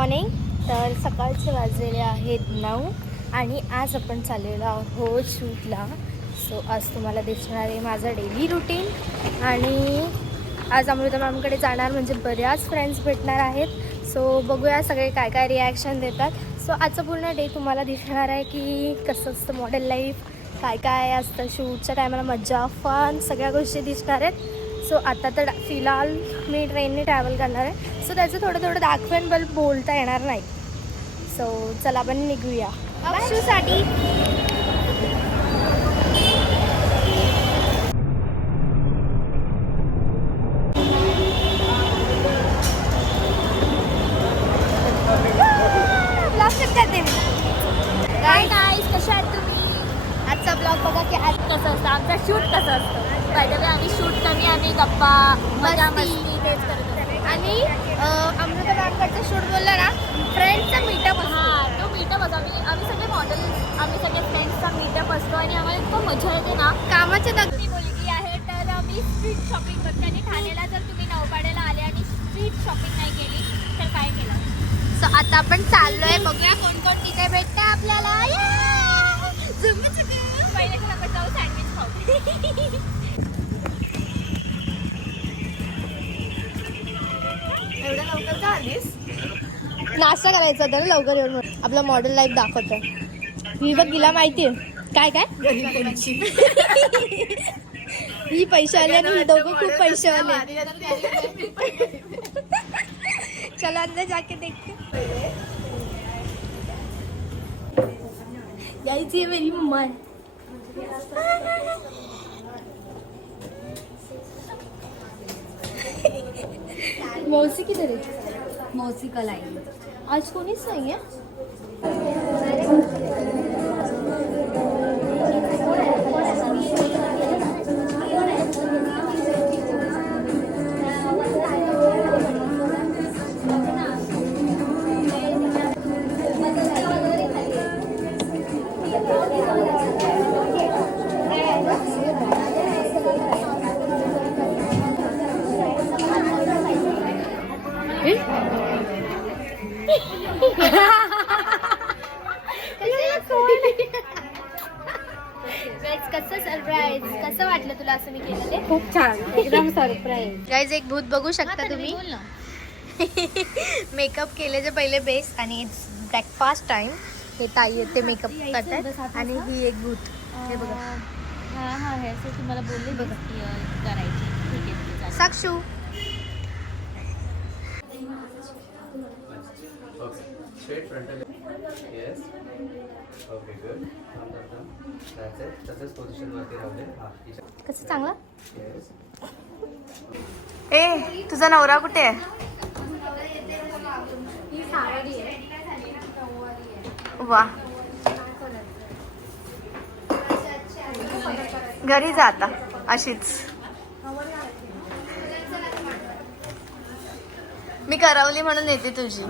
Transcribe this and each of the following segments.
Morning. तर सकाळचे वाजलेले आहेत 9 आणि आज आपण चाललेलो आहोत शूटला. सो आज तुम्हाला दिसणार आहे माझं डेली रुटीन आणि आज अमृता मॅमकडे जाणार म्हणजे बऱ्याच फ्रेंड्स भेटणार आहेत. सो बघूया सगळे काय काय रिॲक्शन देतात. सो आजचं पूर्ण डे तुम्हाला दिसणार आहे की कसं असतं मॉडेल लाईफ, काय काय असतं शूटच्या टायमाला, मज्जा फन सगळ्या गोष्टी दिसणार आहेत. सो आता तर फिलहाल मी ट्रेनने ट्रॅव्हल करणार आहे. सो त्याचं थोडं थोडं दाखवेन पण बोलता येणार नाही. सो चला आपण निघूया शूसाठी. हाय गाईज, कशा आहात तुम्ही? आजचा ब्लॉग बघा की आज कसं असतं आमचं शूट कसं असतं. बाय द वे आम्ही शूट कमी, आम्ही गप्पा मजा मस्ती तेच करत असतो. आणि अमृता मॅमकडचं शूट बोललं ना, फ्रेंड्सचा मीटअप. हां, तो मीटअप असतो. आम्ही सगळे मॉडेल, आम्ही सगळे फ्रेंड्सचा मीटअप असतो आणि आम्हाला इतकं मजा येते ना. कामाच्या मी मुलगी आहे तर मी स्ट्रीट शॉपिंग करते आणि ठाण्याला जर तुम्ही नौपाड्याला आले आणि स्ट्रीट शॉपिंग नाही केली तर काय केलं. सो आता आपण चाललोय, बघूया कोण कोण तिथे भेटतंय आपल्याला. पहिले तर आपण जाऊ सँडविच खाऊ. एवढ्या लवकर का आलीस? नाश्ता करायचा होता ना लवकर येऊन. आपलं मॉडेल लाईफ दाखवतो. ही बघ, तिला माहिती आहे काय काय ही पैसे आले आणि ही दोघं खूप पैसे आले. चला अंदर जाके देखते. यायची मेरी मम्मा है. मौसी किधर है? मौसी कल आई. आज कोणीच नाही आहे. कसं सरप्राईज, कसं वाटलं तुला असं मी केलं ते? खूप छान, एकदम सरप्राईज. गाईज एक भूत बघू शकता तुम्ही. मेकअप केल्याचे पहिले बेस आणि इट्स ब्रेकफास्ट टाइम. हे ताई आहेत ते मेकअप करतात आणि ही एक भूत. हे बघा. हां हां, हे असं तुम्हाला बोलले बघा की करायची. ठीक आहे. साक्षू Okay, straight frontal. Yes. Okay, good. That's it. तसंच पोझिशन वरती राहू दे. हां, कसं चांगलं. Yes. ए तुझा नवरा कुठे आहे? वा, घरी जा आता अशीच. मी करवली म्हणून येते तुझी.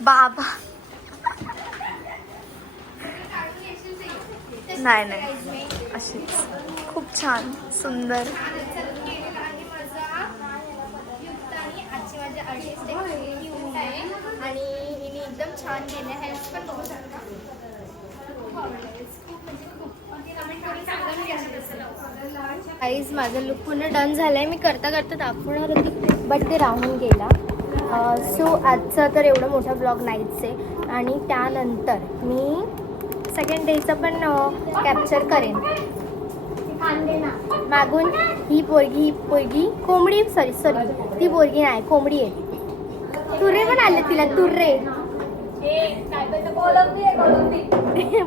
बाबा नाही नाही, अशीच खूप छान सुंदर. आणि हिने एकदम छान केले. हेल्थ पण बघू शकता. गाईज माझं लुक पूर्ण डन झालंय. मी करता करता दाखवणार होती बट ते राहून गेला. सो आजचा तर एवढा मोठा ब्लॉग नाहीच आहे आणि त्यानंतर मी सेकंड डेचं पण कॅप्चर करेन. मागून ही पोरगी कोंबडी, सॉरी ती पोरगी नाही, कोंबडी आहे. तुर्रे पण आले तिला, तुर्रे.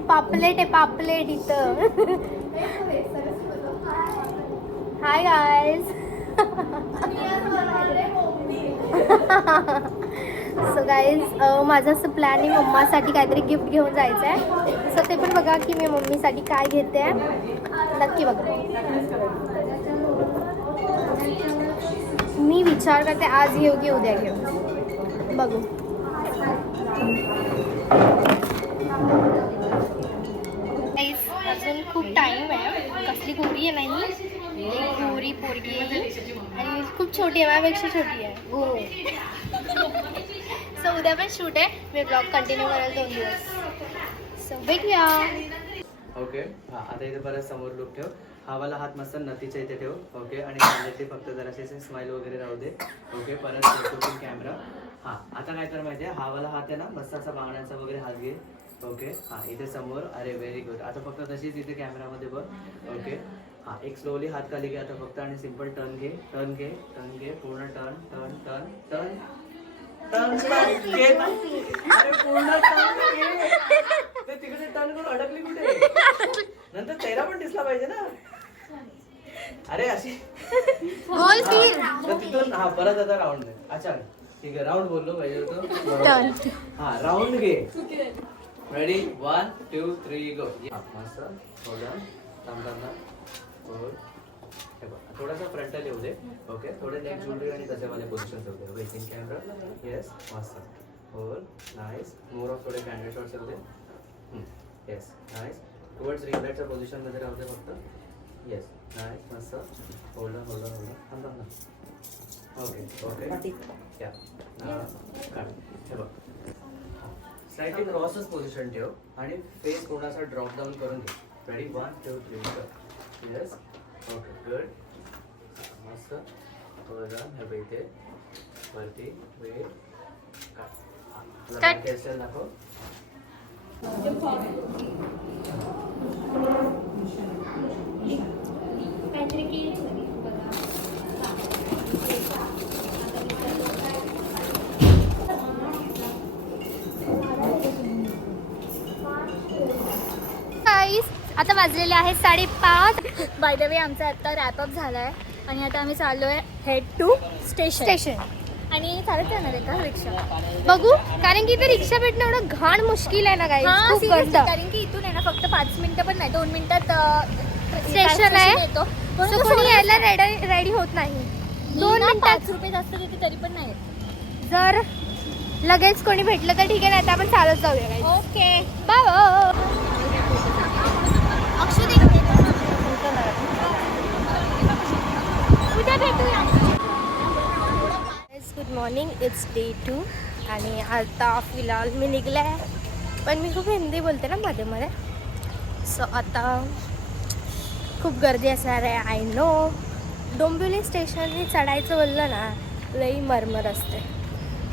पापलेट आहे, पापलेट इथं. Hi guys. सो गाईज माझं असं प्लॅन आहे मम्मासाठी काहीतरी गिफ्ट घेऊन जायचं आहे. सो ते पण बघा की मी मम्मीसाठी काय घेते आहे, नक्की बघा. मी विचार करते आज घेऊ की उद्या घेऊ, बघू. अजून खूप टाईम आहे, कसली घोडी आहे नाही. एक मोरी पोरगी आहे आणि खूप छोटी आहे, माझ्यापेक्षा छोटी आहे. हो. सो उद्या पण शूट आहे. मी ब्लॉग कंटिन्यू करेल 2 दिवस. सो भेटूया. ओके. हा आता इथे परत समोर लुक ठेव. हा वाला हात मस्त नथीच्या इथे ठेव. ओके. आणि कांद्याचे फक्त जरासे स्माइल वगैरे राहू दे. ओके. परत कॅमेरा. हा आता काय कर माहिती आहे, हा वाला हात आहे ना मस्त असा बांगड्यांचा वगैरे हात घे. ओके. हा इथे समोर. अरे व्हेरी गुड. आता फक्त तशीच इथे कॅमेरामध्ये बघ. ओके. हा एक स्लोली हात खाली घे आता फक्त आणि सिम्पल टर्न घे. टर्न घे. टर्न घे. पूर्ण turn turn turn turn turn घे. अरे पूर्ण टर्न घे. ते तिकडे टर्न करून अडकली कुठे? नंतर चेहरा पण दिसला पाहिजे ना. अरे अशी गोल फिर. तर तिथून हा परत आता राऊंड दे. अच्छा ठीक आहे. राऊंड बोललो पाहिजे होतं. टर्न. हा राऊंड घे. Ready 1 2 3 go. मस्त. Hold on. थांबताना होल्ड. हे बघ थोडासा फ्रंटल येऊ दे. ओके. थोडे नेक ज्वेलरी आणि तसेवाले पोझिशन ठेवते. Waiting camera. येस मस्त. होल्ड. नाईस. मोर ऑफ थोडे कॅन्डिड शॉट्स येऊ दे. Yes nice. टुवर्ड्स रिंग लाईटच्या पोझिशनमध्ये राहू दे फक्त. येस नाईस मस्त. Hold on hold on hold on. थांब थांब. Okay okay. या काढ. हे बघ स्लाइटली क्रॉसच पोझिशन ठेव आणि फेस थोडासा ड्रॉप डाऊन करून घे. रेडी 1 2 3 कर. Yes okay good. मस्त. Hold on. हे बघ इथे वरती वेट काढ. कट. हेअरस्टाईल दाखव. आता वाजलेले आहेत 5:30. बाय द वे आमचा आता रॅपअप झाला आहे आणि आता आम्ही चाललो आहे हेड टू स्टेशन. आणि चालत जाणार आहे का रिक्षा? बघू, कारण की इथे रिक्षा भेटणं एवढं घाण मुश्किल आहे ना काही. हा खूप seriously, गर्दी. कारण की इथून आहे ना फक्त 5 मिनिटं पण नाही 2 मिनिटात स्टेशन आहे. येतो. So कोणी यायला रेडी होत नाही. 2 मिनिटात 5 रुपये जास्त देते तरी पण नाही. जर लगेच कोणी भेटलं तर ठीक आहे, नाही तर आपण चालत जाऊया. Okay bye. उद्या भेटूया. Good morning. इट्स डे 2 आणि आता फिलहाल मी निघले आहे, पण मी खूप हिंदी बोलते ना मध्ये मध्ये. सो आता खूप गर्दी असणार आहे. I know. डोंबिवली स्टेशनने चढायचं बोललं ना लई मरमर असते.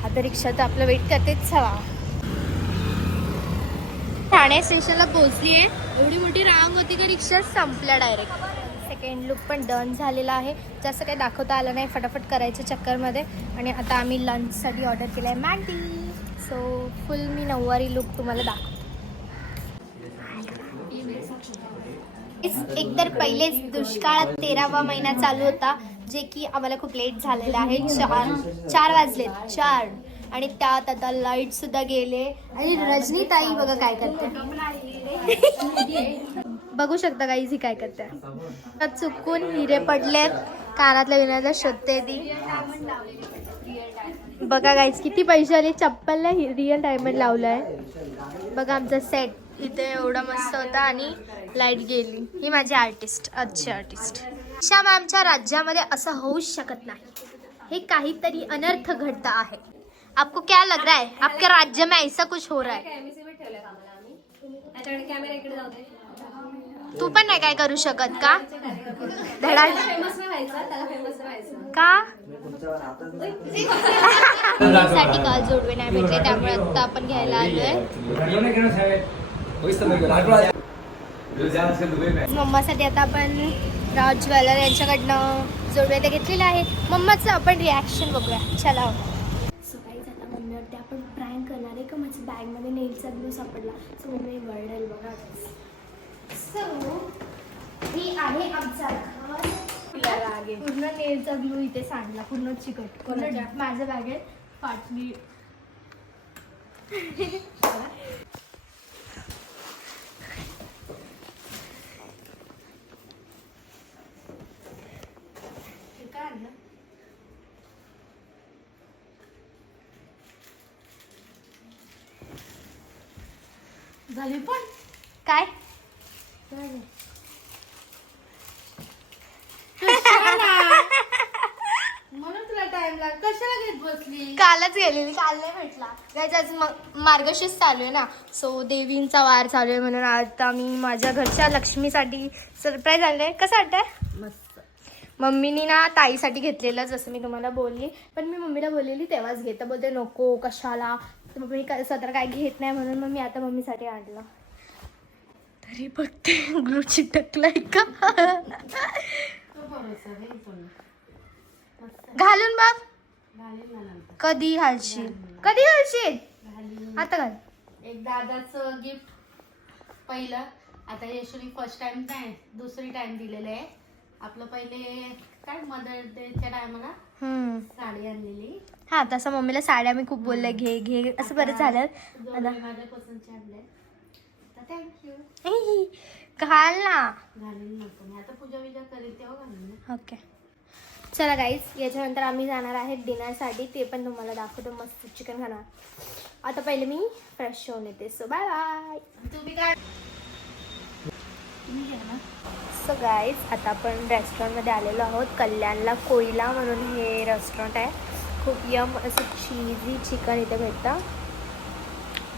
आता रिक्षा तर आपलं वेट करतेच हवा. ठाणे स्टेशनला पोहोचली आहे. एवढी मोठी रांग होती का रिक्षा संपल्या डायरेक्ट. सेकंड लुक पण डन झालेला आहे. जास्त काही दाखवता आलं नाही, फटाफट करायच्या चक्करमध्ये. आणि आता आम्ही लंचसाठी ऑर्डर केलं आहे मॅगी. सो फुल मी नऊवारी लुक तुम्हाला दाखवते. एकतर पहिलेच दुष्काळ 13वा महिना चालू होता, जे की आम्हाला खूप लेट झालेलं आहे. 4 वाजलेत 4. आणि त्यात आता लाईट सुद्धा गेले. आणि रजनी ताई बघा काय करते. बघू शकता गाईज ही काय करते. चुकून हिरे पडलेत कानातल्या विनायला शोधते ती. बघा गाईज किती पैसे आले. चप्पलला रिअल डायमंड लावलाय. बघा आमचा सेट इथे एवढा मस्त होता आणि लाईट गेली. ही माझी आर्टिस्ट, अच्छी आर्टिस्ट. अशा आमच्या राज्यामध्ये असं होऊच शकत नाही. हे काहीतरी अनर्थ घडत आहे. आपको क्या लग रहा है आपके राज्य में ऐसा कुछ हो रहा है? तू पण नाही काय करू शकत का? धडा का साठी काल जोडवे नाही भेटले, त्यामुळे आता आपण घ्यायला आलोय. मम्मासाठी आता आपण राज ज्वेलर यांच्याकडनं जोडवे ते घेतलेले आहेत. मम्माचं आपण रिॲक्शन बघूया. चला. सकाळीच आता मम्मीवरती आपण प्रँक करणार आहे का माझ्या बॅगमध्ये नेलचा ग्लू सापडला. सो मम्मी वळेल बघा. सो ही आहे आमचा पूर्ण नेलचा ग्लू इथे सांडला, पूर्ण चिकट. माझ्या बॅगेत फाटली. झाली पण काय तू कालच गेलेली, काल नाही भेटला. त्याच्या आज मार्गशीर्ष चालू आहे ना, सो देवींचा वार चालू आहे म्हणून आता मी माझ्या घरच्या लक्ष्मीसाठी सरप्राईज आणलंय. कसं वाटतंय? मस्त. मम्मीनी ना ताईसाठी घेतलेलं, जसं मी तुम्हाला बोलली, पण मी मम्मीला बोललेली तेव्हाच घेता, बोलते नको कशाला, तर मम्मी स्वतः काय घेत नाही म्हणून मग मी आता मम्मीसाठी आणलं. तरी बघते ग्लू चिटकलाय का. घालून बघ. कधी घालशील, कधी घालशील, आता घाल. एक दादाचं गिफ्ट पहिलं, आता यशोनी फर्स्ट टाइम नाही दुसरी टाइम दिलेलं आहे. आपलं पहिले काय मदर डेच्या टायमाला साडी आणलेली. हा, तसं मम्मीला साड्या मी खूप बोलल्या घे घे असं बरं झालं. माझ्या पसंतचे आणले. थँक्यू. घाल ना. घालून नको मी आता पूजा विजा करेल तेव्हा घालून. ओके चला गाईज, याच्यानंतर आम्ही जाणार आहे डिनरसाठी, ते पण तुम्हाला दाखवतो. मस्त चिकन खाणार. आता पहिले मी फ्रेश होऊन येते. So bye bye. तुम्ही काय सो गाईज, आता आपण रेस्टॉरंटमध्ये आलेलो आहोत. कल्याणला कोयला म्हणून हे रेस्टॉरंट आहे. खूप यम असं चीजी चिकन इथे भेटतं.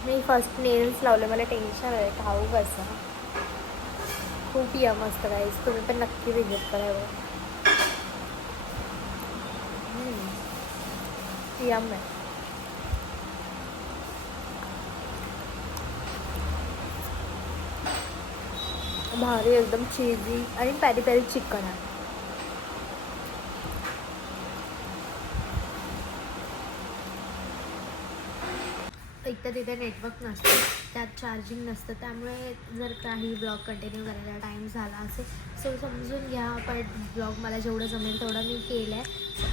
मी फर्स्ट नेल्स लावले, मला टेन्शन आहे खाऊ कसं. खूप यम असतं गाईज, तुम्ही पण नक्की विजिट करावं. यम आहे. भारी एकदम चीजी आणि पॅरी पॅरी चिकन आहे. एक तर तिथे नेटवर्क नसतं, त्यात चार्जिंग नसतं, त्यामुळे जर काही ब्लॉग कंटिन्यू करायला टाईम झाला असेल सो समजून घ्या. पण ब्लॉग मला जेवढं जमेल तेवढं मी केलं आहे.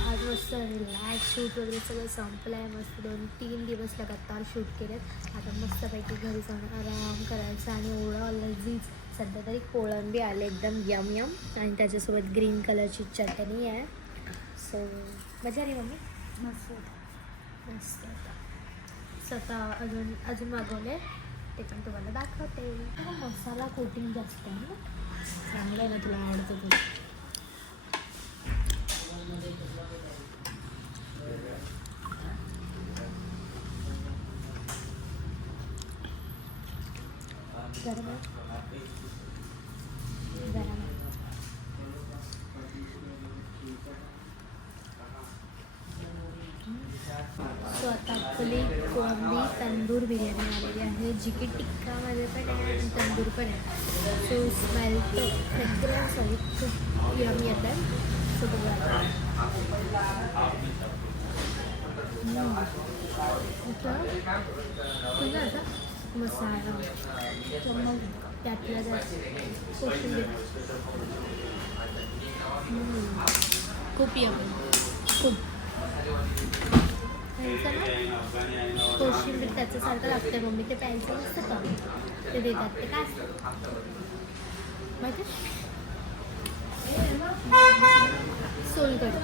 आज मस्त रिलॅक्स शूट वगैरे सगळं संपलं आहे. मस्त 2-3 दिवस लगातार शूट केलेत. आता मस्तपैकी घरी जाऊन आराम करायचं आणि एवढं लजीज सध्या तरी कोळंबी आले एकदम यम यम, आणि त्याच्यासोबत ग्रीन कलरची चटणी आहे. सो मजा आली मम्मी. मस्त मस्त. स्वतः अजून मागवले, ते पण तुम्हाला दाखवते. मसाला कोटिंग जास्त आहे ना, चांगलं आहे ना, तुला आवडतं तुला. गरम आहे. गरम आहे. सो आता आपली कोळंबी तंदूर बिर्याणी आलेली आहे, जी की टिक्कामध्ये पण आहे आणि तंदूर पण आहे. सो स्मेल तर फ्रेग्रन्स आहे, खूप यम येत आहे. सो बघा तुझा असा मसाला, मग त्यातल्या त्यात कोशिंबीर, खूप यम, खूप कोशिंबीर त्याच्यासारखं लागतं. मम्मी ते प्यायचं नसतं का, ते देतात. ते काय असतं माहिती? सोलकढी.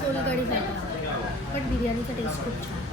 सोलकढी पण बिर्याणीचा टेस्ट खूप छान.